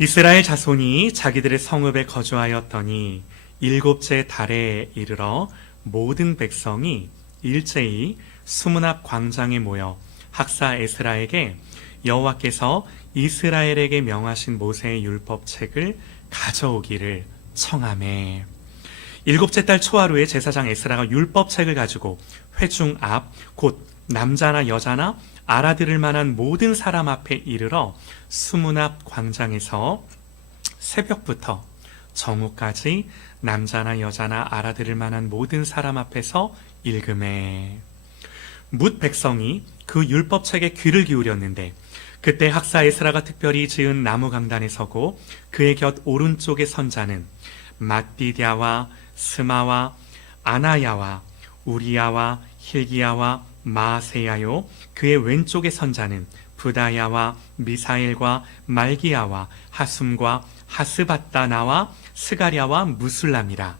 이스라엘 자손이 자기들의 성읍에 거주하였더니 일곱째 달에 이르러 모든 백성이 일제히 수문 앞 광장에 모여 학사 에스라에게 여호와께서 이스라엘에게 명하신 모세의 율법책을 가져오기를 청하매. 일곱째 달 초하루에 제사장 에스라가 율법책을 가지고 회중 앞 곧 남자나 여자나 알아들을 만한 모든 사람 앞에 이르러 수문 앞 광장에서 새벽부터 정오까지 남자나 여자나 알아들을 만한 모든 사람 앞에서 읽음에. 뭇 백성이 그 율법책에 귀를 기울였는데 그때 학사 에스라가 특별히 지은 나무 강단에 서고 그의 곁 오른쪽에 선 자는 맏디디아와 스마와 아나야와 우리야와 힐기야와 마세야요, 그의 왼쪽에 선 자는 부다야와 미사엘과 말기야와 하숨과 하스바다나와 스가랴와 무술람이라.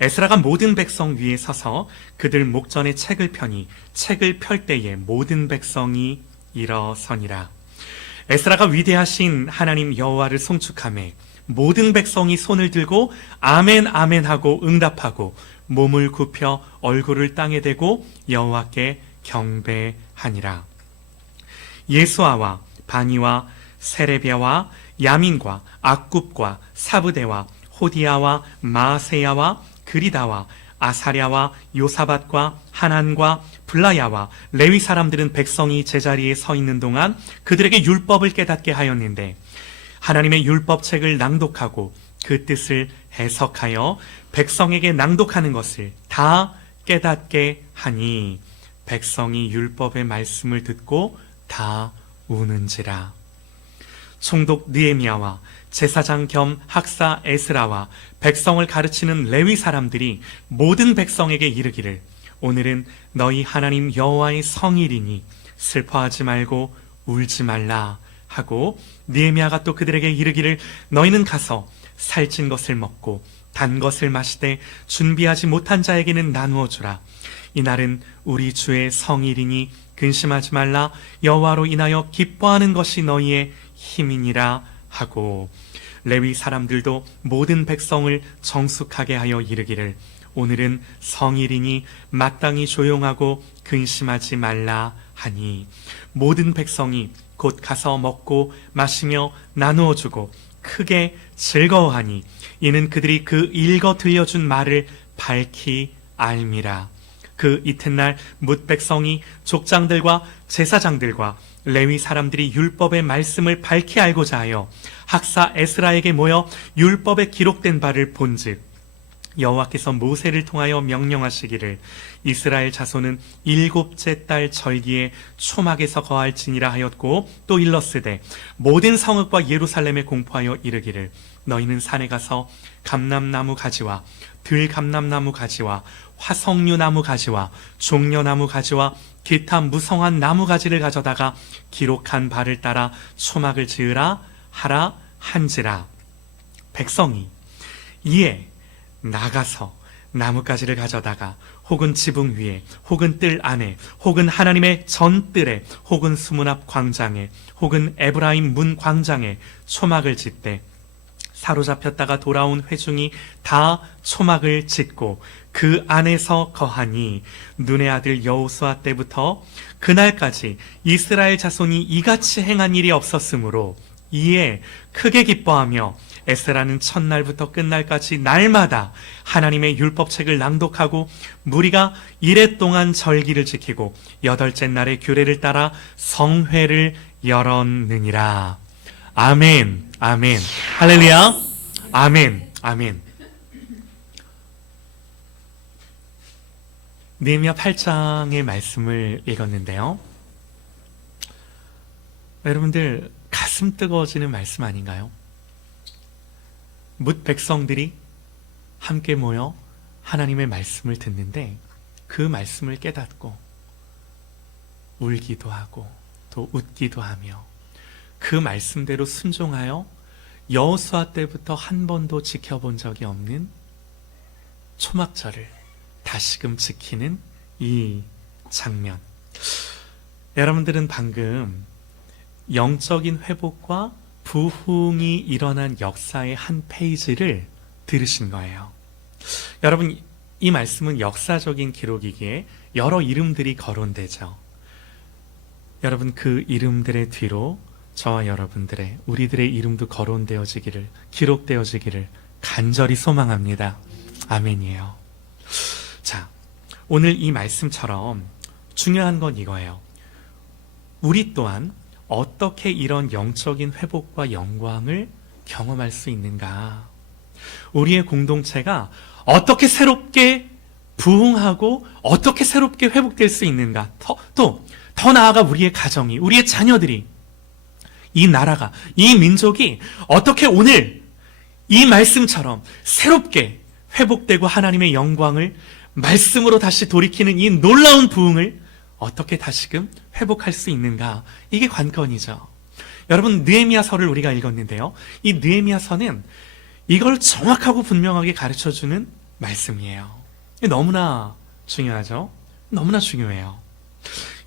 에스라가 모든 백성 위에 서서 그들 목전에 책을 펴니 책을 펼 때에 모든 백성이 일어서니라. 에스라가 위대하신 하나님 여호와를 송축하매 모든 백성이 손을 들고 아멘 아멘 하고 응답하고 몸을 굽혀 얼굴을 땅에 대고 여호와께 경배하니라. 예수아와 바니와 세레비아와 야민과 악굽과 사브데와 호디야와 마세야와 그리다와 아사랴와 요사밧과 하난과 블라야와 레위 사람들은 백성이 제자리에 서 있는 동안 그들에게 율법을 깨닫게 하였는데 하나님의 율법책을 낭독하고 그 뜻을 해석하여 백성에게 낭독하는 것을 다 깨닫게 하니 백성이 율법의 말씀을 듣고 다 우는지라. 총독 느헤미야와 제사장 겸 학사 에스라와 백성을 가르치는 레위 사람들이 모든 백성에게 이르기를 오늘은 너희 하나님 여호와의 성일이니 슬퍼하지 말고 울지 말라 하고 느헤미야가 또 그들에게 이르기를 너희는 가서 살찐 것을 먹고 단 것을 마시되 준비하지 못한 자에게는 나누어 주라. 이날은 우리 주의 성일이니 근심하지 말라. 여호와로 인하여 기뻐하는 것이 너희의 힘이니라 하고 레위 사람들도 모든 백성을 정숙하게 하여 이르기를 오늘은 성일이니 마땅히 조용하고 근심하지 말라 하니 모든 백성이 곧 가서 먹고 마시며 나누어 주고 크게 즐거워하니 이는 그들이 그 읽어 들려준 말을 밝히 알미라. 그 이튿날 뭇 백성이 족장들과 제사장들과 레위 사람들이 율법의 말씀을 밝히 알고자 하여 학사 에스라에게 모여 율법에 기록된 바를 본즉 여호와께서 모세를 통하여 명령하시기를 이스라엘 자손은 일곱째 달 절기에 초막에서 거할지니라 하였고 또 일렀으되 모든 성읍과 예루살렘에 공포하여 이르기를 너희는 산에 가서 감람나무 가지와 들감람나무 가지와 화석류나무 가지와 종려나무 가지와 기타 무성한 나무 가지를 가져다가 기록한 바를 따라 초막을 지으라 하라 한지라. 백성이 이에 나가서 나뭇가지를 가져다가 혹은 지붕 위에 혹은 뜰 안에 혹은 하나님의 전뜰에 혹은 수문 앞 광장에 혹은 에브라임 문 광장에 초막을 짓되 사로잡혔다가 돌아온 회중이 다 초막을 짓고 그 안에서 거하니 눈의 아들 여호수아 때부터 그날까지 이스라엘 자손이 이같이 행한 일이 없었으므로 이에 크게 기뻐하며 에스라는 첫날부터 끝날까지 날마다 하나님의 율법책을 낭독하고 무리가 이레 동안 절기를 지키고 여덟째 날에 규례를 따라 성회를 열었느니라. 아멘, 아멘, 할렐루야, 아멘, 아멘. 느헤미야 8장의 말씀을 읽었는데요. 여러분들 가슴 뜨거워지는 말씀 아닌가요? 뭇 백성들이 함께 모여 하나님의 말씀을 듣는데 그 말씀을 깨닫고 울기도 하고 또 웃기도 하며 그 말씀대로 순종하여 여호수아 때부터 한 번도 지켜본 적이 없는 초막절을 다시금 지키는 이 장면. 여러분들은 방금 영적인 회복과 부흥이 일어난 역사의 한 페이지를 들으신 거예요. 여러분, 이 말씀은 역사적인 기록이기에 여러 이름들이 거론되죠. 여러분, 그 이름들의 뒤로 저와 여러분들의, 우리들의 이름도 거론되어지기를, 기록되어지기를 간절히 소망합니다. 아멘이에요. 자, 오늘 이 말씀처럼 중요한 건 이거예요. 우리 또한 어떻게 이런 영적인 회복과 영광을 경험할 수 있는가? 우리의 공동체가 어떻게 새롭게 부흥하고 어떻게 새롭게 회복될 수 있는가? 더 나아가 우리의 가정이, 우리의 자녀들이, 이 나라가, 이 민족이 어떻게 오늘 이 말씀처럼 새롭게 회복되고 하나님의 영광을 말씀으로 다시 돌이키는 이 놀라운 부흥을 어떻게 다시금 회복할 수 있는가? 이게 관건이죠. 여러분, 느헤미야서를 우리가 읽었는데요. 이 느헤미야서는 이걸 정확하고 분명하게 가르쳐주는 말씀이에요. 너무나 중요하죠? 너무나 중요해요.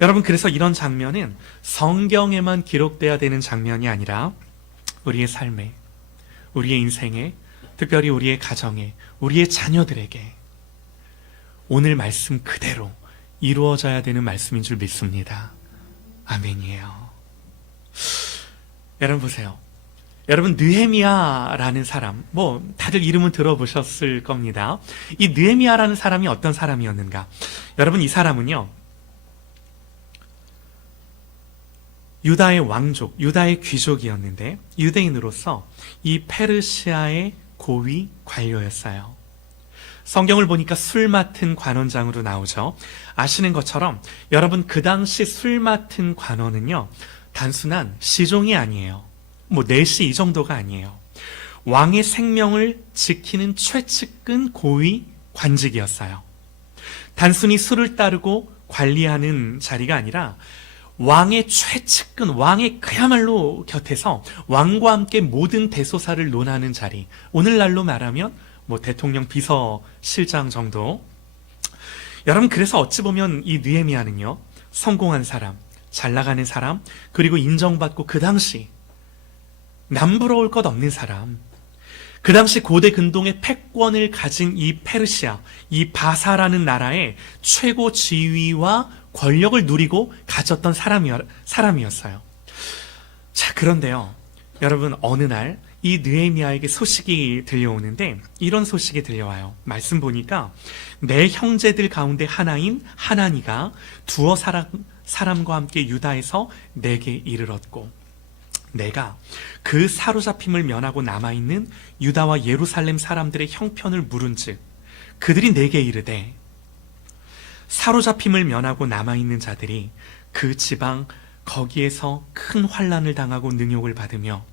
여러분, 그래서 이런 장면은 성경에만 기록돼야 되는 장면이 아니라 우리의 삶에, 우리의 인생에, 특별히 우리의 가정에, 우리의 자녀들에게 오늘 말씀 그대로 이루어져야 되는 말씀인 줄 믿습니다. 아멘이에요. 여러분 보세요. 여러분, 느헤미야라는 사람, 다들 이름은 들어보셨을 겁니다. 이 느헤미야라는 사람이 어떤 사람이었는가? 여러분, 이 사람은요, 유다의 왕족, 유다의 귀족이었는데 유대인으로서 이 페르시아의 고위 관료였어요. 성경을 보니까 술 맡은 관원장으로 나오죠. 아시는 것처럼 여러분, 그 당시 술 맡은 관원은요, 단순한 시종이 아니에요. 내시 이 정도가 아니에요. 왕의 생명을 지키는 최측근 고위 관직이었어요. 단순히 술을 따르고 관리하는 자리가 아니라 왕의 최측근, 왕의 그야말로 곁에서 왕과 함께 모든 대소사를 논하는 자리. 오늘날로 말하면 대통령 비서실장 정도. 여러분, 그래서 어찌 보면 이 느헤미야는요, 성공한 사람, 잘 나가는 사람, 그리고 인정받고 그 당시 남부러울 것 없는 사람, 그 당시 고대 근동의 패권을 가진 이 페르시아, 이 바사라는 나라의 최고 지위와 권력을 누리고 가졌던 사람이었어요. 자, 그런데요, 여러분, 어느 날 이 느헤미야에게 소식이 들려오는데 이런 소식이 들려와요. 말씀 보니까 내 형제들 가운데 하나인 하나니가 두어 사람과 함께 유다에서 내게 이르렀고 내가 그 사로잡힘을 면하고 남아있는 유다와 예루살렘 사람들의 형편을 물은즉 그들이 내게 이르되 사로잡힘을 면하고 남아있는 자들이 그 지방 거기에서 큰 환난을 당하고 능욕을 받으며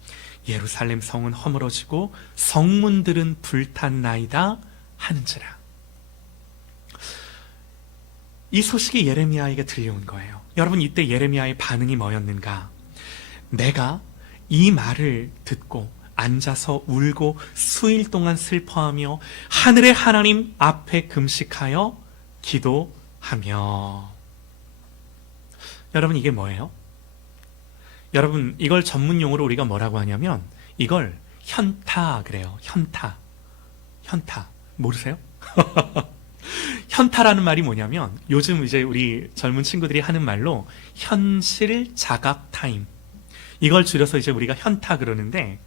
예루살렘 성은 허물어지고 성문들은 불탔나이다 하는지라. 이 소식이 예레미야에게 들려온 거예요. 여러분, 이때 예레미야의 반응이 뭐였는가? 내가 이 말을 듣고 앉아서 울고 수일 동안 슬퍼하며 하늘의 하나님 앞에 금식하여 기도하며. 여러분, 이게 뭐예요? 여러분, 이걸 전문용어로 우리가 뭐라고 하냐면 이걸 현타 그래요. 현타. 모르세요? 현타라는 말이 뭐냐면 요즘 이제 우리 젊은 친구들이 하는 말로 현실 자각 타임, 이걸 줄여서 이제 우리가 현타 그러는데,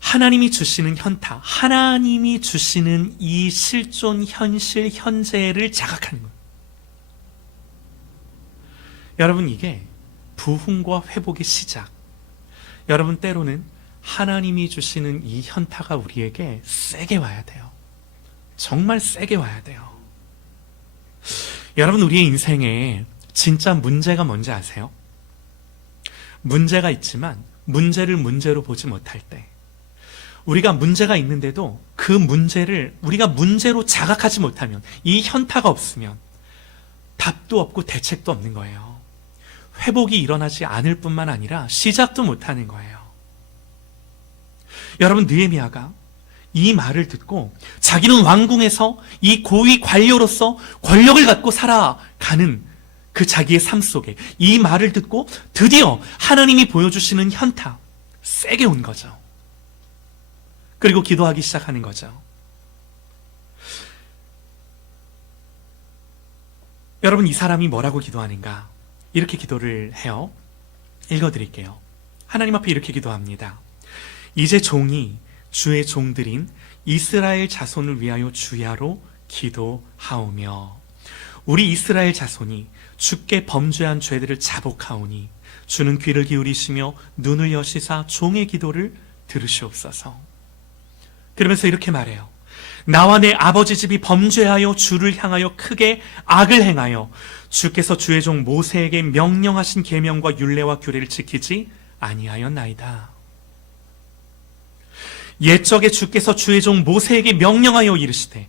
하나님이 주시는 현타, 하나님이 주시는 이 실존 현실 현재를 자각하는 거예요. 여러분, 이게 부흥과 회복의 시작. 여러분, 때로는 하나님이 주시는 이 현타가 우리에게 세게 와야 돼요. 정말 세게 와야 돼요. 여러분, 우리의 인생에 진짜 문제가 뭔지 아세요? 문제가 있지만 문제를 문제로 보지 못할 때, 우리가 문제가 있는데도 그 문제를 우리가 문제로 자각하지 못하면, 이 현타가 없으면 답도 없고 대책도 없는 거예요. 회복이 일어나지 않을 뿐만 아니라 시작도 못하는 거예요. 여러분, 느헤미야가 이 말을 듣고 자기는 왕궁에서 이 고위 관료로서 권력을 갖고 살아가는 그 자기의 삶 속에 이 말을 듣고 드디어 하나님이 보여주시는 현타, 세게 온 거죠. 그리고 기도하기 시작하는 거죠. 여러분, 이 사람이 뭐라고 기도하는가? 이렇게 기도를 해요. 읽어드릴게요. 하나님 앞에 이렇게 기도합니다. 이제 종이 주의 종들인 이스라엘 자손을 위하여 주야로 기도하오며, 우리 이스라엘 자손이 주께 범죄한 죄들을 자복하오니 주는 귀를 기울이시며 눈을 여시사 종의 기도를 들으시옵소서. 그러면서 이렇게 말해요. 나와 내 아버지 집이 범죄하여 주를 향하여 크게 악을 행하여 주께서 주의 종 모세에게 명령하신 계명과 율례와 규례를 지키지 아니하였나이다. 옛적에 주께서 주의 종 모세에게 명령하여 이르시되,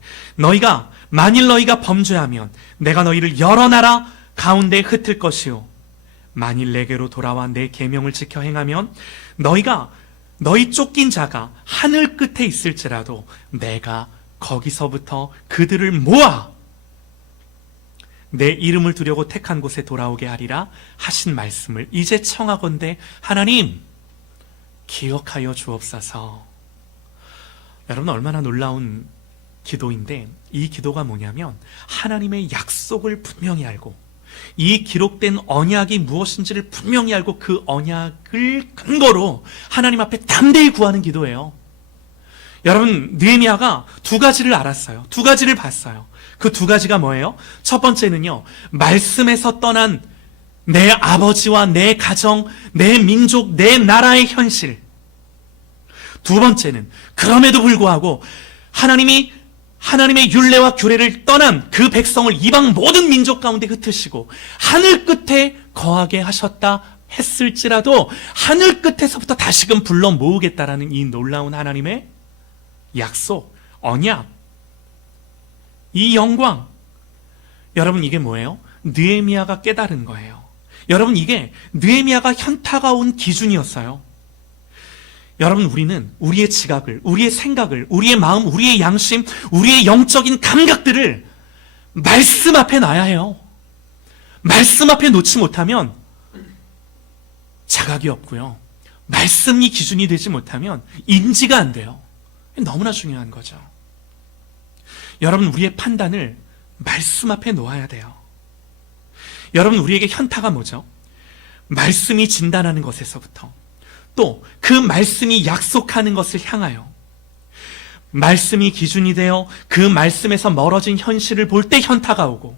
만일 너희가 범죄하면 내가 너희를 여러 나라 가운데 흩을 것이요, 만일 내게로 돌아와 내 계명을 지켜 행하면 너희 쫓긴 자가 하늘 끝에 있을지라도 내가 거기서부터 그들을 모아 내 이름을 두려고 택한 곳에 돌아오게 하리라 하신 말씀을 이제 청하건대 하나님 기억하여 주옵소서. 여러분, 얼마나 놀라운 기도인데, 이 기도가 뭐냐면 하나님의 약속을 분명히 알고 이 기록된 언약이 무엇인지를 분명히 알고 그 언약을 근거로 하나님 앞에 담대히 구하는 기도예요. 여러분, 느헤미야가 두 가지를 알았어요. 두 가지를 봤어요. 그 두 가지가 뭐예요? 첫 번째는요, 말씀에서 떠난 내 아버지와 내 가정, 내 민족, 내 나라의 현실. 두 번째는 그럼에도 불구하고 하나님의 율례와 규례를 떠난 그 백성을 이방 모든 민족 가운데 흩으시고 하늘 끝에 거하게 하셨다 했을지라도 하늘 끝에서부터 다시금 불러 모으겠다라는 이 놀라운 하나님의 약속, 언약, 이 영광. 여러분, 이게 뭐예요? 느헤미야가 깨달은 거예요. 여러분, 이게 느헤미야가 현타가 온 기준이었어요. 여러분, 우리는 우리의 지각을, 우리의 생각을, 우리의 마음, 우리의 양심, 우리의 영적인 감각들을 말씀 앞에 놔야 해요. 말씀 앞에 놓지 못하면 자각이 없고요, 말씀이 기준이 되지 못하면 인지가 안 돼요. 너무나 중요한 거죠. 여러분, 우리의 판단을 말씀 앞에 놓아야 돼요. 여러분, 우리에게 현타가 뭐죠? 말씀이 진단하는 것에서부터, 또 그 말씀이 약속하는 것을 향하여 말씀이 기준이 되어 그 말씀에서 멀어진 현실을 볼 때 현타가 오고,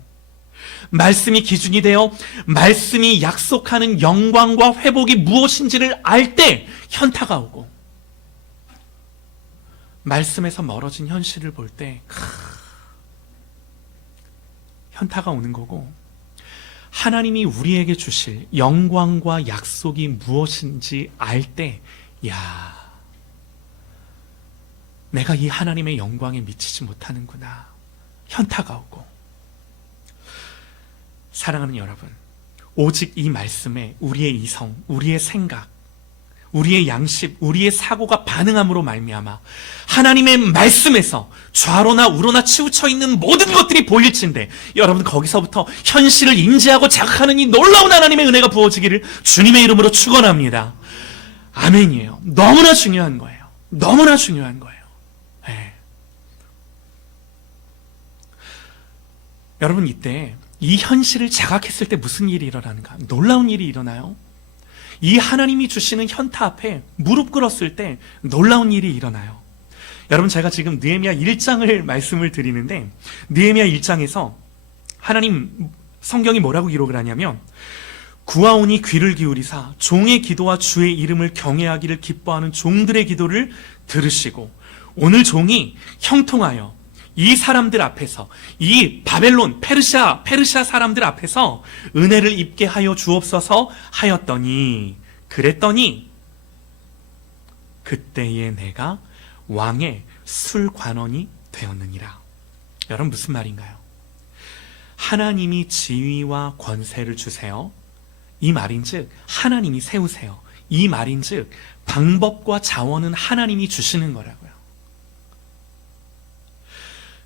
말씀이 기준이 되어 말씀이 약속하는 영광과 회복이 무엇인지를 알 때 현타가 오고, 말씀에서 멀어진 현실을 볼 때 현타가 오는 거고, 하나님이 우리에게 주실 영광과 약속이 무엇인지 알 때, 내가 이 하나님의 영광에 미치지 못하는구나, 현타가 오고. 사랑하는 여러분, 오직 이 말씀에 우리의 이성, 우리의 생각, 우리의 양심, 우리의 사고가 반응함으로 말미암아 하나님의 말씀에서 좌로나 우로나 치우쳐 있는 모든 것들이 보일진데, 여러분, 거기서부터 현실을 인지하고 자각하는 이 놀라운 하나님의 은혜가 부어지기를 주님의 이름으로 축원합니다. 아멘이에요. 너무나 중요한 거예요. 너무나 중요한 거예요. 네. 여러분, 이때 이 현실을 자각했을 때 무슨 일이 일어나는가? 놀라운 일이 일어나요. 이 하나님이 주시는 현타 앞에 무릎 꿇었을 때 놀라운 일이 일어나요. 여러분, 제가 지금 느헤미야 1장을 말씀을 드리는데, 느헤미야 1장에서 하나님 성경이 뭐라고 기록을 하냐면, 구하오니 귀를 기울이사 종의 기도와 주의 이름을 경외하기를 기뻐하는 종들의 기도를 들으시고, 오늘 종이 형통하여 이 사람들 앞에서, 이 바벨론, 페르시아 사람들 앞에서 은혜를 입게 하여 주옵소서 하였더니, 그랬더니 그때에 내가 왕의 술관원이 되었느니라. 여러분, 무슨 말인가요? 하나님이 지위와 권세를 주세요, 이 말인즉 하나님이 세우세요, 이 말인즉 방법과 자원은 하나님이 주시는 거라고요.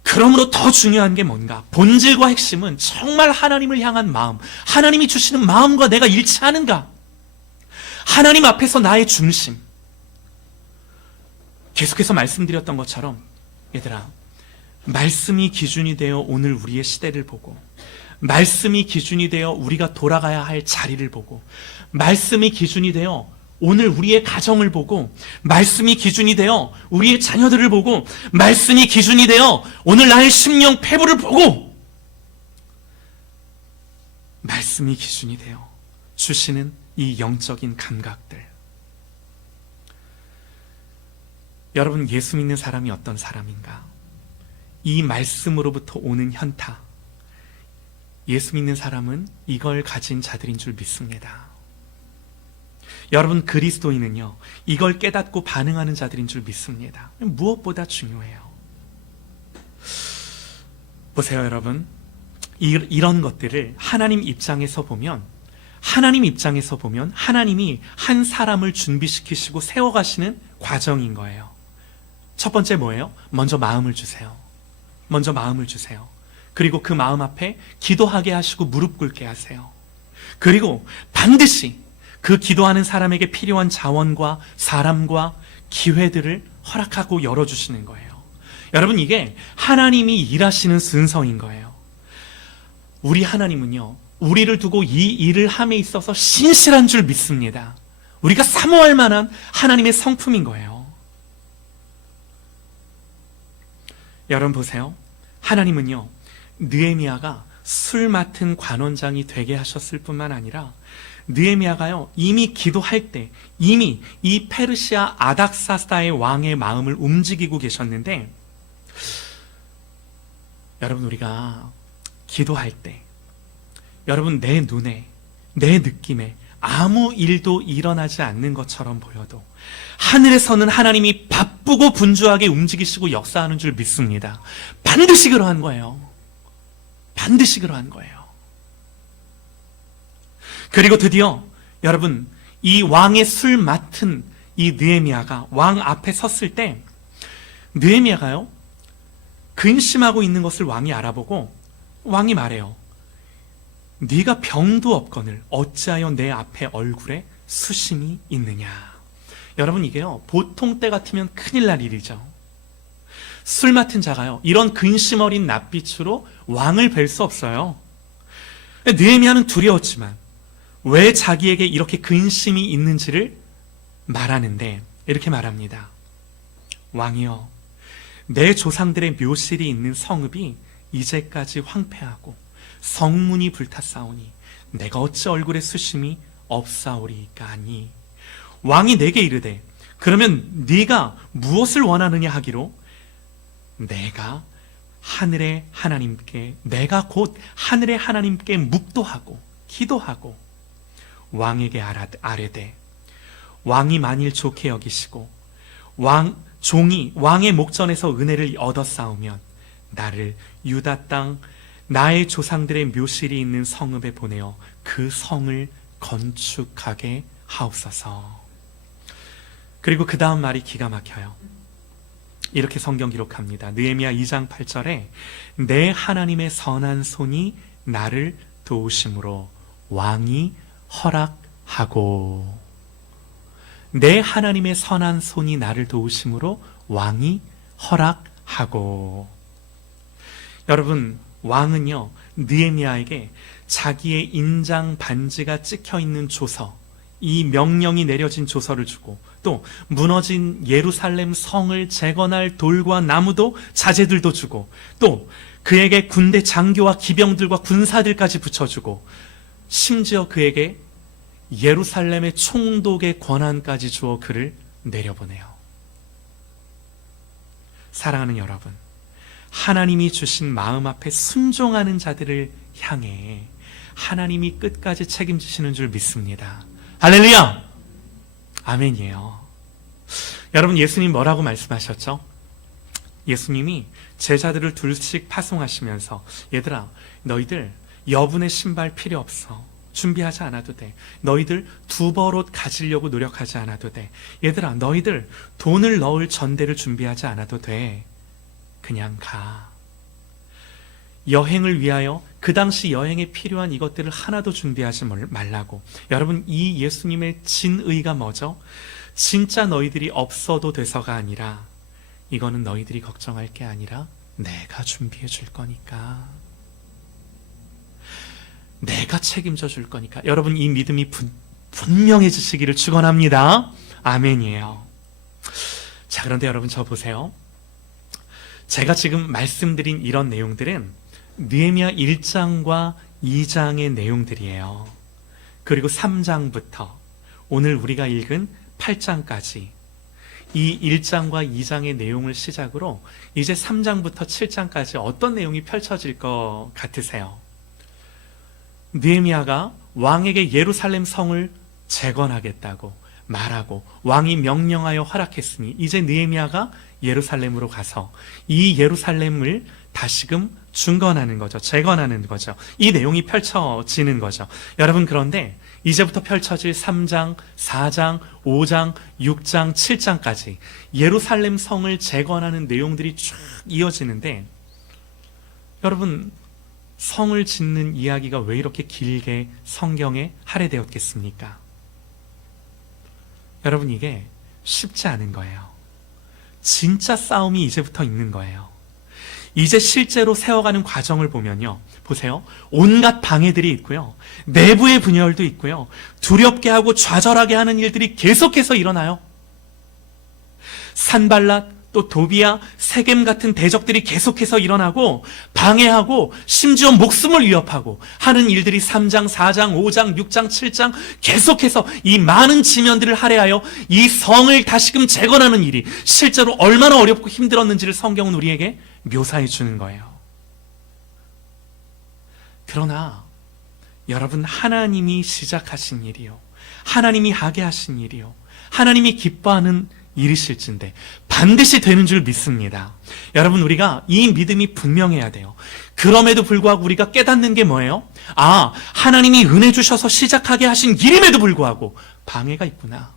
그러므로 더 중요한 게 뭔가? 본질과 핵심은 정말 하나님을 향한 마음, 하나님이 주시는 마음과 내가 일치하는가? 하나님 앞에서 나의 중심, 계속해서 말씀드렸던 것처럼 얘들아, 말씀이 기준이 되어 오늘 우리의 시대를 보고, 말씀이 기준이 되어 우리가 돌아가야 할 자리를 보고, 말씀이 기준이 되어 오늘 우리의 가정을 보고, 말씀이 기준이 되어 우리의 자녀들을 보고, 말씀이 기준이 되어 오늘 나의 심령 패부를 보고, 말씀이 기준이 되어 주시는 이 영적인 감각들. 여러분, 예수 믿는 사람이 어떤 사람인가? 이 말씀으로부터 오는 현타, 예수 믿는 사람은 이걸 가진 자들인 줄 믿습니다. 여러분, 그리스도인은요, 이걸 깨닫고 반응하는 자들인 줄 믿습니다. 무엇보다 중요해요. 보세요, 여러분. 이런 것들을 하나님 입장에서 보면, 하나님이 한 사람을 준비시키시고 세워가시는 과정인 거예요. 첫 번째 뭐예요? 먼저 마음을 주세요. 그리고 그 마음 앞에 기도하게 하시고 무릎 꿇게 하세요. 그리고 반드시 그 기도하는 사람에게 필요한 자원과 사람과 기회들을 허락하고 열어주시는 거예요. 여러분, 이게 하나님이 일하시는 순서인 거예요. 우리 하나님은요, 우리를 두고 이 일을 함에 있어서 신실한 줄 믿습니다. 우리가 사모할 만한 하나님의 성품인 거예요. 여러분 보세요. 하나님은요, 느헤미야가 술 맡은 관원장이 되게 하셨을 뿐만 아니라, 느헤미야가요, 이미 기도할 때 이미 이 페르시아 아닥사스다의 왕의 마음을 움직이고 계셨는데, 여러분, 우리가 기도할 때 여러분, 내 눈에, 내 느낌에 아무 일도 일어나지 않는 것처럼 보여도 하늘에서는 하나님이 바쁘고 분주하게 움직이시고 역사하는 줄 믿습니다. 반드시 그러한 거예요. 그리고 드디어 여러분, 이 왕의 술 맡은 이 느헤미야가 왕 앞에 섰을 때, 느헤미야가요, 근심하고 있는 것을 왕이 알아보고 왕이 말해요. 네가 병도 없거늘 어찌하여 내 앞에 얼굴에 수심이 있느냐. 여러분, 이게요, 보통 때 같으면 큰일 날 일이죠. 술 맡은 자가요, 이런 근심 어린 낯빛으로 왕을 뵐 수 없어요. 느헤미야는 두려웠지만 왜 자기에게 이렇게 근심이 있는지를 말하는데 이렇게 말합니다. 왕이여, 내 조상들의 묘실이 있는 성읍이 이제까지 황폐하고 성문이 불탔사오니 내가 어찌 얼굴에 수심이 없사오리까 하니, 왕이 내게 이르되 그러면 네가 무엇을 원하느냐 하기로, 내가 곧 하늘의 하나님께 묵도하고 기도하고 왕에게 아뢰되, 왕이 만일 좋게 여기시고 종이 왕의 목전에서 은혜를 얻었사오면 나를 유다 땅 나의 조상들의 묘실이 있는 성읍에 보내어 그 성을 건축하게 하옵소서. 그리고 그 다음 말이 기가 막혀요. 이렇게 성경 기록합니다. 느헤미야 2장 8절에 내 하나님의 선한 손이 나를 도우심으로 왕이 허락하고, 내 하나님의 선한 손이 나를 도우심으로 왕이 허락하고. 여러분, 왕은요, 느헤미야에게 자기의 인장 반지가 찍혀 있는 조서, 이 명령이 내려진 조서를 주고, 또 무너진 예루살렘 성을 재건할 돌과 나무도 자재들도 주고, 또 그에게 군대 장교와 기병들과 군사들까지 붙여주고, 심지어 그에게 예루살렘의 총독의 권한까지 주어 그를 내려보내요. 사랑하는 여러분, 하나님이 주신 마음 앞에 순종하는 자들을 향해 하나님이 끝까지 책임지시는 줄 믿습니다. 할렐루야! 아멘이에요. 여러분, 예수님 뭐라고 말씀하셨죠? 예수님이 제자들을 둘씩 파송하시면서, 얘들아, 너희들 여분의 신발 필요 없어. 준비하지 않아도 돼. 너희들 두벌옷 가지려고 노력하지 않아도 돼. 얘들아, 너희들 돈을 넣을 전대를 준비하지 않아도 돼. 그냥 가. 여행을 위하여 그 당시 여행에 필요한 이것들을 하나도 준비하지 말라고. 여러분, 이 예수님의 진의가 뭐죠? 진짜 너희들이 없어도 돼서가 아니라 이거는 너희들이 걱정할 게 아니라 내가 준비해 줄 거니까. 내가 책임져 줄 거니까. 여러분, 이 믿음이 분명해지시기를 축원합니다. 아멘이에요. 자, 그런데 여러분, 저 보세요. 제가 지금 말씀드린 이런 내용들은 느헤미야 1장과 2장의 내용들이에요. 그리고 3장부터 오늘 우리가 읽은 8장까지 이 1장과 2장의 내용을 시작으로 이제 3장부터 7장까지 어떤 내용이 펼쳐질 것 같으세요? 느헤미야가 왕에게 예루살렘 성을 재건하겠다고 말하고 왕이 명령하여 허락했으니 이제 느헤미야가 예루살렘으로 가서 이 예루살렘을 다시금 중건하는 거죠. 재건하는 거죠. 이 내용이 펼쳐지는 거죠. 여러분, 그런데 이제부터 펼쳐질 3장, 4장, 5장, 6장, 7장까지 예루살렘 성을 재건하는 내용들이 쭉 이어지는데, 여러분, 성을 짓는 이야기가 왜 이렇게 길게 성경에 할애되었겠습니까? 여러분, 이게 쉽지 않은 거예요. 진짜 싸움이 이제부터 있는 거예요. 이제 실제로 세워가는 과정을 보면요, 보세요. 온갖 방해들이 있고요, 내부의 분열도 있고요, 두렵게 하고 좌절하게 하는 일들이 계속해서 일어나요. 산발랏, 또 도비야, 세겜 같은 대적들이 계속해서 일어나고 방해하고 심지어 목숨을 위협하고 하는 일들이 3장, 4장, 5장, 6장, 7장 계속해서 이 많은 지면들을 할애하여 이 성을 다시금 재건하는 일이 실제로 얼마나 어렵고 힘들었는지를 성경은 우리에게 묘사해 주는 거예요. 그러나 여러분, 하나님이 시작하신 일이요, 하나님이 하게 하신 일이요, 하나님이 기뻐하는 일이실진데 반드시 되는 줄 믿습니다. 여러분, 우리가 이 믿음이 분명해야 돼요. 그럼에도 불구하고 우리가 깨닫는 게 뭐예요? 아, 하나님이 은혜 주셔서 시작하게 하신 일임에도 불구하고 방해가 있구나,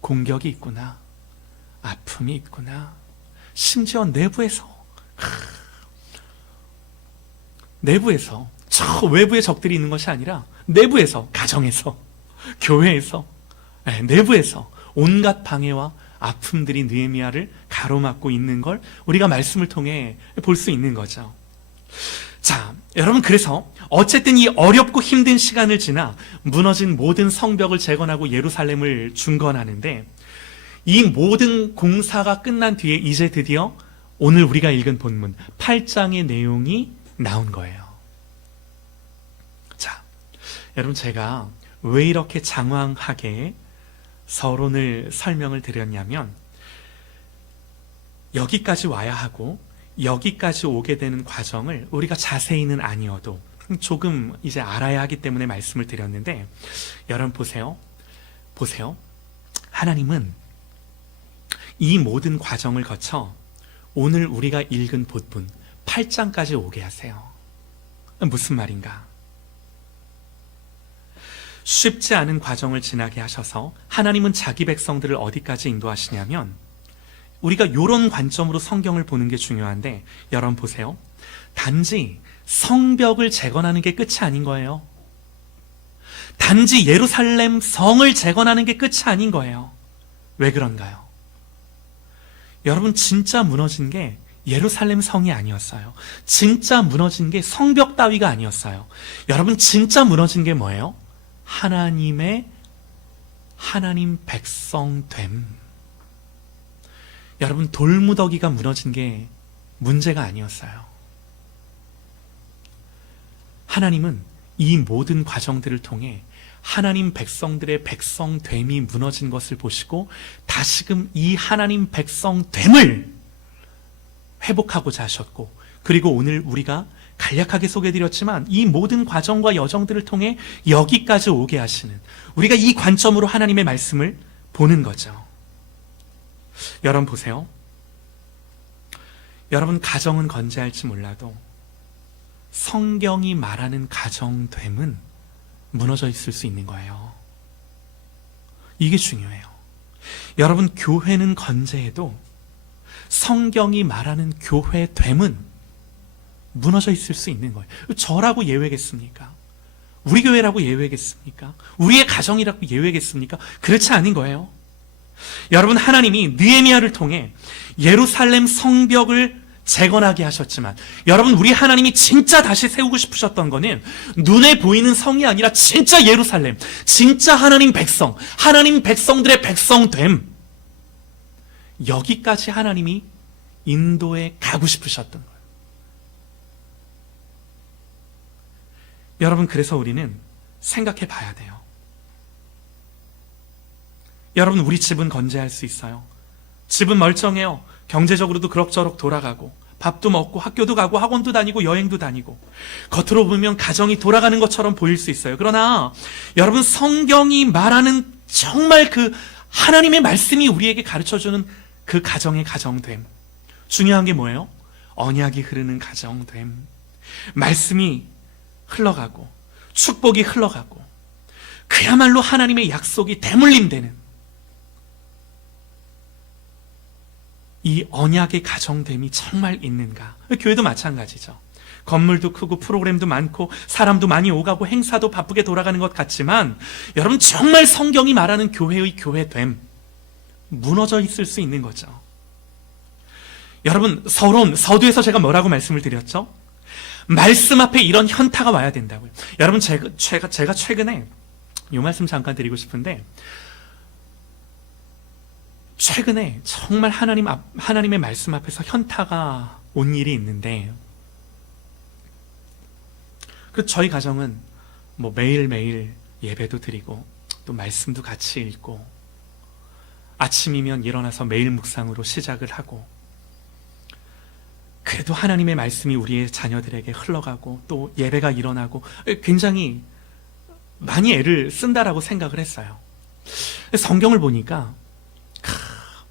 공격이 있구나, 아픔이 있구나, 심지어 내부에서 저 외부의 적들이 있는 것이 아니라 내부에서, 가정에서, 교회에서, 내부에서 온갖 방해와 아픔들이 느헤미야를 가로막고 있는 걸 우리가 말씀을 통해 볼 수 있는 거죠. 자, 여러분, 그래서 어쨌든 이 어렵고 힘든 시간을 지나 무너진 모든 성벽을 재건하고 예루살렘을 중건하는데, 이 모든 공사가 끝난 뒤에 이제 드디어 오늘 우리가 읽은 본문 8장의 내용이 나온 거예요. 자, 여러분, 제가 왜 이렇게 장황하게 서론을 설명을 드렸냐면, 여기까지 와야 하고 여기까지 오게 되는 과정을 우리가 자세히는 아니어도 조금 이제 알아야 하기 때문에 말씀을 드렸는데, 여러분 보세요. 하나님은 이 모든 과정을 거쳐 오늘 우리가 읽은 본문 8장까지 오게 하세요. 무슨 말인가? 쉽지 않은 과정을 지나게 하셔서 하나님은 자기 백성들을 어디까지 인도하시냐면, 우리가 이런 관점으로 성경을 보는 게 중요한데, 여러분 보세요. 단지 성벽을 재건하는 게 끝이 아닌 거예요. 단지 예루살렘 성을 재건하는 게 끝이 아닌 거예요. 왜 그런가요? 여러분, 진짜 무너진 게 예루살렘 성이 아니었어요. 진짜 무너진 게 성벽 따위가 아니었어요. 여러분, 진짜 무너진 게 뭐예요? 하나님 백성됨. 여러분, 돌무더기가 무너진 게 문제가 아니었어요. 하나님은 이 모든 과정들을 통해 하나님 백성들의 백성됨이 무너진 것을 보시고 다시금 이 하나님 백성됨을 회복하고자 하셨고, 그리고 오늘 우리가 간략하게 소개해드렸지만 이 모든 과정과 여정들을 통해 여기까지 오게 하시는, 우리가 이 관점으로 하나님의 말씀을 보는 거죠. 여러분 보세요. 여러분, 가정은 건재할지 몰라도 성경이 말하는 가정됨은 무너져 있을 수 있는 거예요. 이게 중요해요. 여러분, 교회는 건재해도 성경이 말하는 교회됨은 무너져 있을 수 있는 거예요. 저라고 예외겠습니까? 우리 교회라고 예외겠습니까? 우리의 가정이라고 예외겠습니까? 그렇지 않은 거예요. 여러분, 하나님이 느헤미야를 통해 예루살렘 성벽을 재건하게 하셨지만, 여러분, 우리 하나님이 진짜 다시 세우고 싶으셨던 거는 눈에 보이는 성이 아니라 진짜 예루살렘, 진짜 하나님 백성, 하나님 백성들의 백성됨, 여기까지 하나님이 인도에 가고 싶으셨던 거예요. 여러분, 그래서 우리는 생각해 봐야 돼요. 여러분, 우리 집은 건재할 수 있어요. 집은 멀쩡해요. 경제적으로도 그럭저럭 돌아가고, 밥도 먹고, 학교도 가고, 학원도 다니고, 여행도 다니고, 겉으로 보면 가정이 돌아가는 것처럼 보일 수 있어요. 그러나 여러분, 성경이 말하는 정말 그 하나님의 말씀이 우리에게 가르쳐주는 그 가정의 가정됨, 중요한 게 뭐예요? 언약이 흐르는 가정됨, 말씀이 흘러가고 축복이 흘러가고 그야말로 하나님의 약속이 대물림되는 이 언약의 가정됨이 정말 있는가? 교회도 마찬가지죠. 건물도 크고 프로그램도 많고 사람도 많이 오가고 행사도 바쁘게 돌아가는 것 같지만, 여러분, 정말 성경이 말하는 교회의 교회됨, 무너져 있을 수 있는 거죠. 여러분, 서두에서 제가 뭐라고 말씀을 드렸죠? 말씀 앞에 이런 현타가 와야 된다고요. 여러분, 제가 최근에 이 말씀 잠깐 드리고 싶은데, 최근에 정말 하나님의 말씀 앞에서 현타가 온 일이 있는데, 저희 가정은 뭐 매일매일 예배도 드리고 또 말씀도 같이 읽고, 아침이면 일어나서 매일 묵상으로 시작을 하고, 그래도 하나님의 말씀이 우리의 자녀들에게 흘러가고 또 예배가 일어나고 굉장히 많이 애를 쓴다라고 생각을 했어요. 성경을 보니까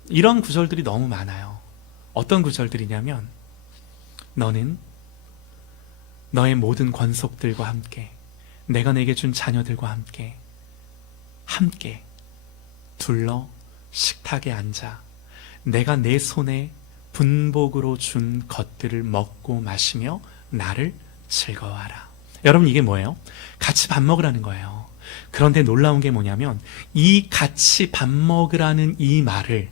이런 구절들이 너무 많아요. 어떤 구절들이냐면, 너는 너의 모든 권속들과 함께, 내가 내게 준 자녀들과 함께 둘러 식탁에 앉아 내가 내 손에 분복으로 준 것들을 먹고 마시며 나를 즐거워하라. 여러분, 이게 뭐예요? 같이 밥 먹으라는 거예요. 그런데 놀라운 게 뭐냐면, 이 같이 밥 먹으라는 이 말을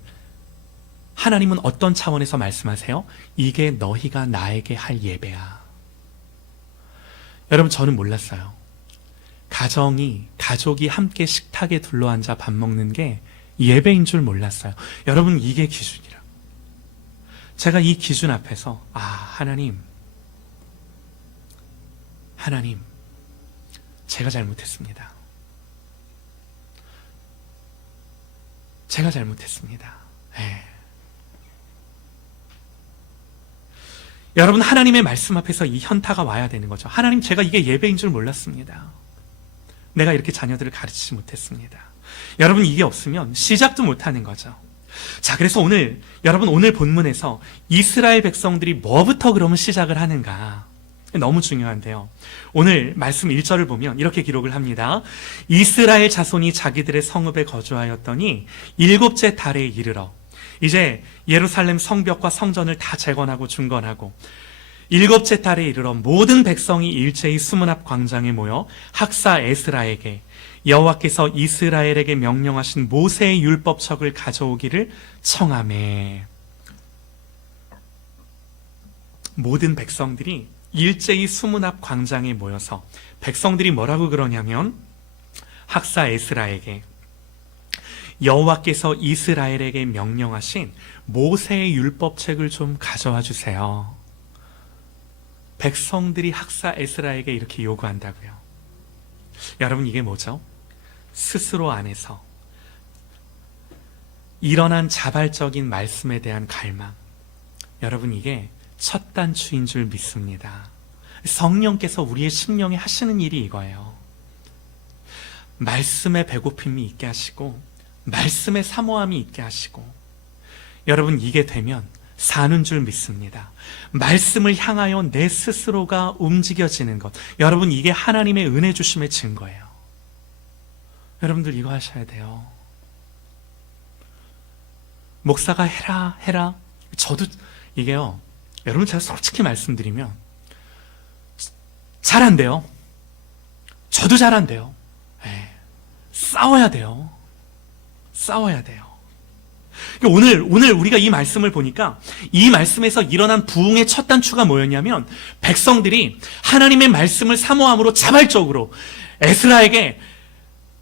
하나님은 어떤 차원에서 말씀하세요? 이게 너희가 나에게 할 예배야. 여러분, 저는 몰랐어요. 가족이 함께 식탁에 둘러앉아 밥 먹는 게 예배인 줄 몰랐어요. 여러분, 이게 기준이라. 제가 이 기준 앞에서 하나님, 제가 잘못했습니다. 여러분, 하나님의 말씀 앞에서 이 현타가 와야 되는 거죠. 하나님, 제가 이게 예배인 줄 몰랐습니다. 내가 이렇게 자녀들을 가르치지 못했습니다. 여러분, 이게 없으면 시작도 못하는 거죠. 자, 그래서 여러분, 오늘 본문에서 이스라엘 백성들이 뭐부터 그러면 시작을 하는가? 너무 중요한데요. 오늘 말씀 1절을 보면 이렇게 기록을 합니다. 이스라엘 자손이 자기들의 성읍에 거주하였더니 7째 달에 이르러, 이제 예루살렘 성벽과 성전을 다 재건하고 중건하고 7째 달에 이르러 모든 백성이 일제히 수문 앞 광장에 모여 학사 에스라에게 여호와께서 이스라엘에게 명령하신 모세의 율법책을 가져오기를 청하매. 모든 백성들이 일제히 수문 앞 광장에 모여서 백성들이 뭐라고 그러냐면, 학사 에스라에게 여호와께서 이스라엘에게 명령하신 모세의 율법책을 좀 가져와 주세요. 백성들이 학사 에스라에게 이렇게 요구한다고요. 여러분, 이게 뭐죠? 스스로 안에서 일어난 자발적인 말씀에 대한 갈망. 여러분, 이게 첫 단추인 줄 믿습니다. 성령께서 우리의 심령에 하시는 일이 이거예요. 말씀의 배고픔이 있게 하시고 말씀의 사모함이 있게 하시고, 여러분, 이게 되면 사는 줄 믿습니다. 말씀을 향하여 내 스스로가 움직여지는 것, 여러분, 이게 하나님의 은혜 주심의 증거예요. 여러분들, 이거 하셔야 돼요. 목사가 해라. 저도 이게요, 여러분, 제가 솔직히 말씀드리면 잘 안 돼요. 저도 잘 안 돼요. 싸워야 돼요. 오늘 우리가 이 말씀을 보니까 이 말씀에서 일어난 부흥의 첫 단추가 뭐였냐면 백성들이 하나님의 말씀을 사모함으로 자발적으로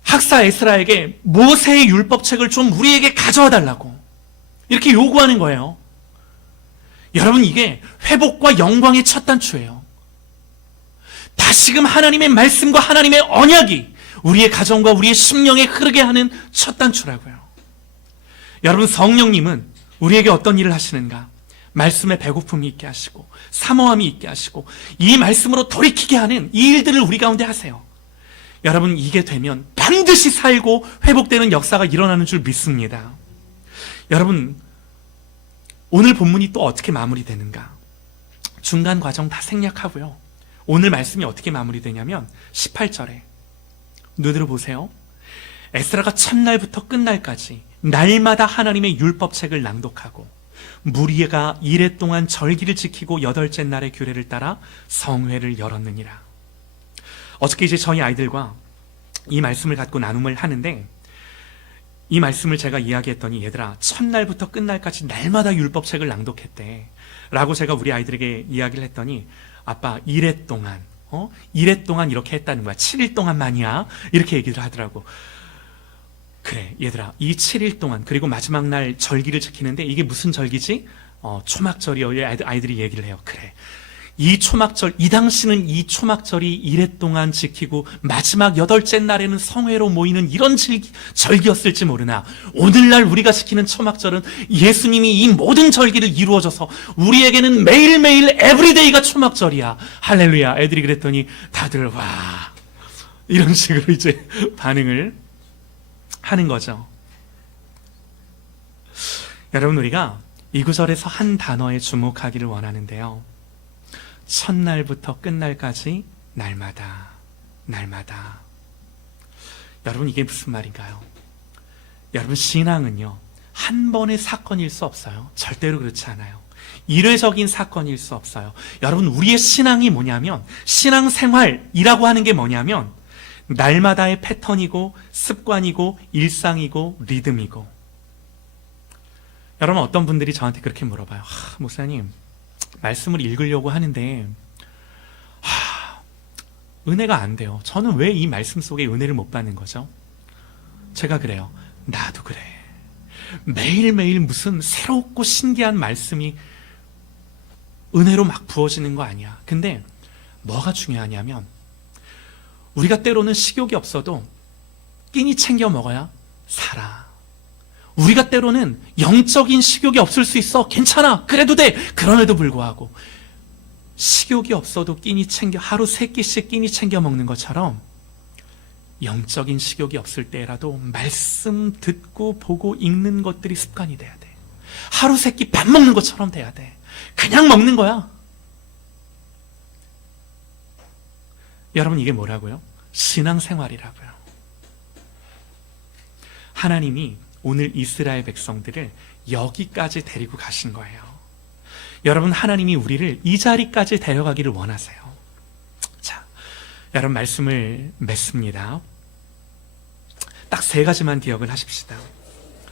학사 에스라에게 모세의 율법책을 좀 우리에게 가져와 달라고 이렇게 요구하는 거예요. 여러분, 이게 회복과 영광의 첫 단추예요. 다시금 하나님의 말씀과 하나님의 언약이 우리의 가정과 우리의 심령에 흐르게 하는 첫 단추라고요. 여러분, 성령님은 우리에게 어떤 일을 하시는가? 말씀에 배고픔이 있게 하시고 사모함이 있게 하시고 이 말씀으로 돌이키게 하는 이 일들을 우리 가운데 하세요. 여러분, 이게 되면 반드시 살고 회복되는 역사가 일어나는 줄 믿습니다. 여러분, 오늘 본문이 또 어떻게 마무리되는가? 중간 과정 다 생략하고요. 오늘 말씀이 어떻게 마무리되냐면 18절에 눈으로 보세요. 에스라가 첫날부터 끝날까지 날마다 하나님의 율법책을 낭독하고 무리가 이레 동안 절기를 지키고 여덟째 날의 규례를 따라 성회를 열었느니라. 어저께 이제 저희 아이들과 이 말씀을 갖고 나눔을 하는데 이 말씀을 제가 이야기했더니 얘들아, 첫날부터 끝날까지 날마다 율법책을 낭독했대 라고 제가 우리 아이들에게 이야기를 했더니 아빠, 이레 동안 이렇게 했다는 거야. 7일 동안만이야. 이렇게 얘기를 하더라고. 그래, 얘들아, 이 7일 동안 그리고 마지막 날 절기를 지키는데 이게 무슨 절기지? 초막절이요. 아이들이 얘기를 해요. 그래, 이 초막절, 이 당시는 이 초막절이 이레 동안 지키고 마지막 여덟째 날에는 성회로 모이는 이런 절기였을지 모르나 오늘날 우리가 지키는 초막절은 예수님이 이 모든 절기를 이루어져서 우리에게는 매일매일 에브리데이가 초막절이야. 할렐루야. 애들이 그랬더니 다들 와, 이런 식으로 이제 반응을 하는 거죠. 여러분, 우리가 이 구절에서 한 단어에 주목하기를 원하는데요. 첫날부터 끝날까지 날마다. 여러분, 이게 무슨 말인가요? 여러분, 신앙은요, 한 번의 사건일 수 없어요. 절대로 그렇지 않아요. 일회적인 사건일 수 없어요. 여러분, 우리의 신앙이 뭐냐면, 신앙생활이라고 하는 게 뭐냐면 날마다의 패턴이고 습관이고 일상이고 리듬이고. 여러분, 어떤 분들이 저한테 그렇게 물어봐요. 목사님, 말씀을 읽으려고 하는데 은혜가 안 돼요. 저는 왜 이 말씀 속에 은혜를 못 받는 거죠? 제가 그래요. 나도 그래. 매일매일 무슨 새롭고 신기한 말씀이 은혜로 막 부어지는 거 아니야. 근데 뭐가 중요하냐면 우리가 때로는 식욕이 없어도 끼니 챙겨 먹어야 살아. 우리가 때로는 영적인 식욕이 없을 수 있어. 괜찮아. 그래도 돼. 그럼에도 불구하고 식욕이 없어도 하루 3끼씩 끼니 챙겨 먹는 것처럼 영적인 식욕이 없을 때라도 말씀 듣고 보고 읽는 것들이 습관이 돼야 돼. 하루 3끼 밥 먹는 것처럼 돼야 돼. 그냥 먹는 거야. 여러분, 이게 뭐라고요? 신앙생활이라고요. 하나님이 오늘 이스라엘 백성들을 여기까지 데리고 가신 거예요. 여러분, 하나님이 우리를 이 자리까지 데려가기를 원하세요. 자, 여러분, 말씀을 맺습니다. 딱 3가지만 기억을 하십시다.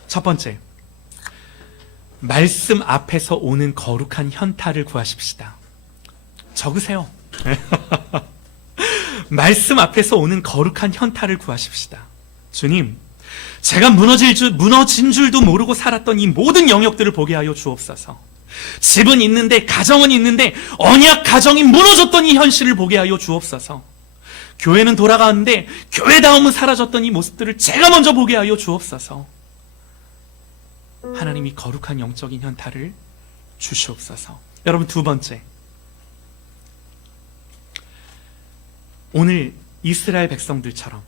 첫 번째, 말씀 앞에서 오는 거룩한 현타를 구하십시다. 적으세요. 말씀 앞에서 오는 거룩한 현타를 구하십시다. 주님, 제가 무너진 줄도 모르고 살았던 이 모든 영역들을 보게 하여 주옵소서. 집은 있는데, 가정은 있는데 언약 가정이 무너졌던 이 현실을 보게 하여 주옵소서. 교회는 돌아가는데 교회다움은 사라졌던 이 모습들을 제가 먼저 보게 하여 주옵소서. 하나님이 거룩한 영적인 현타를 주시옵소서. 여러분, 2번째, 오늘 이스라엘 백성들처럼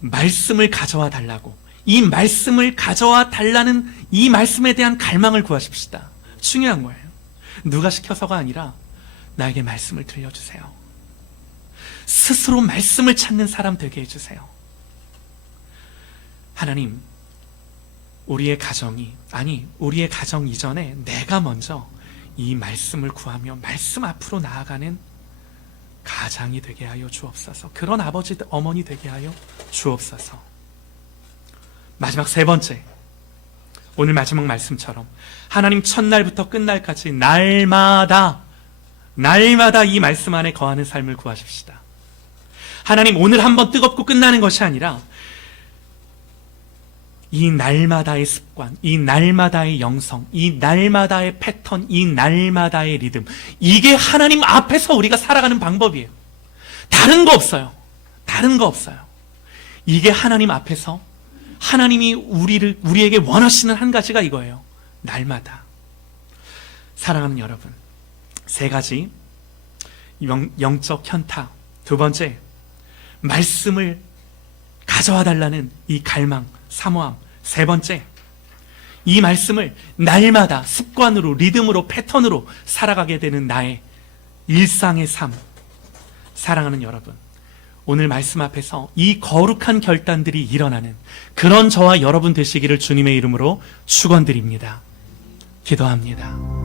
말씀을 가져와 달라고, 이 말씀을 가져와 달라는 이 말씀에 대한 갈망을 구하십시다. 중요한 거예요. 누가 시켜서가 아니라 나에게 말씀을 들려주세요. 스스로 말씀을 찾는 사람 되게 해주세요. 하나님, 우리의 가정 이전에 내가 먼저 이 말씀을 구하며 말씀 앞으로 나아가는 가장이 되게 하여 주옵소서. 그런 아버지, 어머니 되게 하여 주옵소서. 마지막 3번째, 오늘 마지막 말씀처럼 하나님 첫날부터 끝날까지 날마다 이 말씀 안에 거하는 삶을 구하십시다. 하나님 오늘 한번 뜨겁고 끝나는 것이 아니라 이 날마다의 습관, 이 날마다의 영성, 이 날마다의 패턴, 이 날마다의 리듬, 이게 하나님 앞에서 우리가 살아가는 방법이에요. 다른 거 없어요. 다른 거 없어요. 이게 하나님 앞에서 하나님이 우리에게 원하시는 한 가지가 이거예요. 날마다. 사랑하는 여러분, 세 가지 영적 현타. 두 번째, 말씀을 가져와 달라는 이 갈망, 사모함. 세 번째, 이 말씀을 날마다 습관으로, 리듬으로, 패턴으로 살아가게 되는 나의 일상의 삶. 사랑하는 여러분, 오늘 말씀 앞에서 이 거룩한 결단들이 일어나는 그런 저와 여러분 되시기를 주님의 이름으로 축원드립니다. 기도합니다.